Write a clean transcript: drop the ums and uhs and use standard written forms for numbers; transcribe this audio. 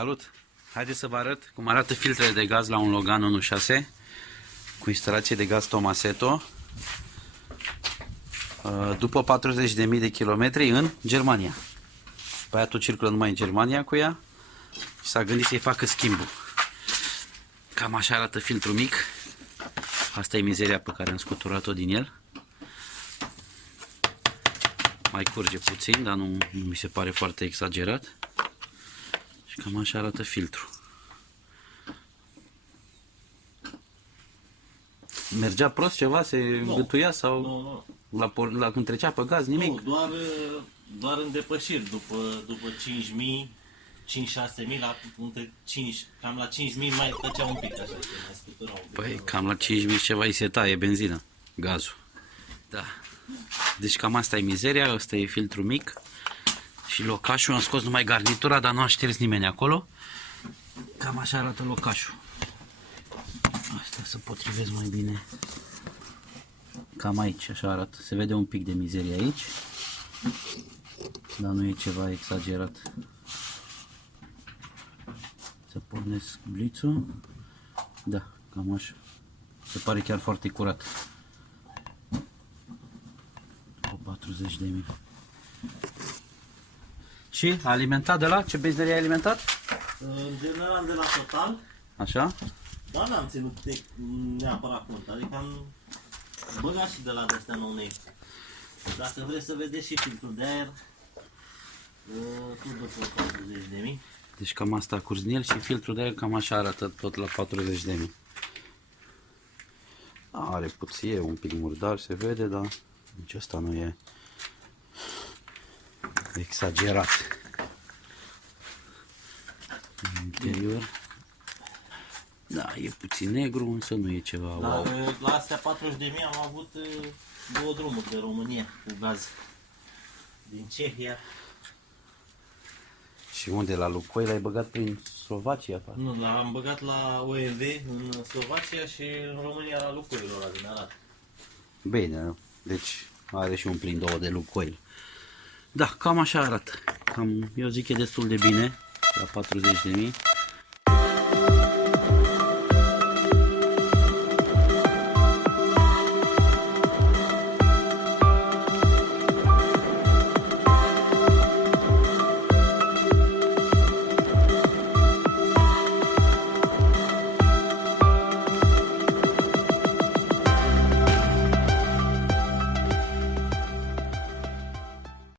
Salut! Haideți să vă arăt cum arată filtrele de gaz la un Logan 1.6 cu instalație de gaz Tomasetto după 40.000 de kilometri în Germania. Băiatul circulă numai în Germania cu ea și s-a gândit să-i facă schimbul. Cam așa arată filtrul mic. Asta e mizeria pe care am scuturat-o din el. Mai curge puțin, dar nu mi se pare foarte exagerat. Și cam așa arată filtrul. Mergea prost ceva? Se îngâtuia sau la când trecea pe gaz? Nimic? Nu, doar în depășiri după 5.000, 5-6.000, cam la 5.000 mai făcea un pic așa, mai scutura un pic. Păi cam la 5.000 ceva îi se taie benzina, gazul. Da. Deci cam asta e mizeria, ăsta e filtrul mic. Și locașul, am scos numai garnitura, dar nu a șters nimeni acolo. Cam așa arată locașul. Asta să potrivesc mai bine. Cam aici, așa arată. Se vede un pic de mizerie aici. Dar nu e ceva exagerat. Să pornesc blițul. Da, cam așa. Se pare chiar foarte curat. O 40.000. Și a alimentat de la? Ce benzinărie ai alimentat? În general de la Total. Așa? Dar n-am ținut neapărat cont, adică am băgat și de la de-astea non-name. Dacă vreți să vedeți și filtrul de aer, tot după 40.000. Deci cam asta a curs din el și filtrul de aer cam așa arată tot la 40.000. Are puțin, e un pic murdar, se vede, dar nici ăsta nu e exagerat. În interior, da, e puțin negru, însă nu e ceva wow. Dar la astea 40.000 am avut două drumuri de România cu gaz. Din Cehia. Și unde? La Lukoil l-ai băgat prin Slovacia? Nu, l-am băgat la OMV în Slovacia și în România la Lukoil ăla din Arad. Bine, deci are și un plin 2 de Lukoil. Da, cam așa arată. Eu zic că e destul de bine la 40.000.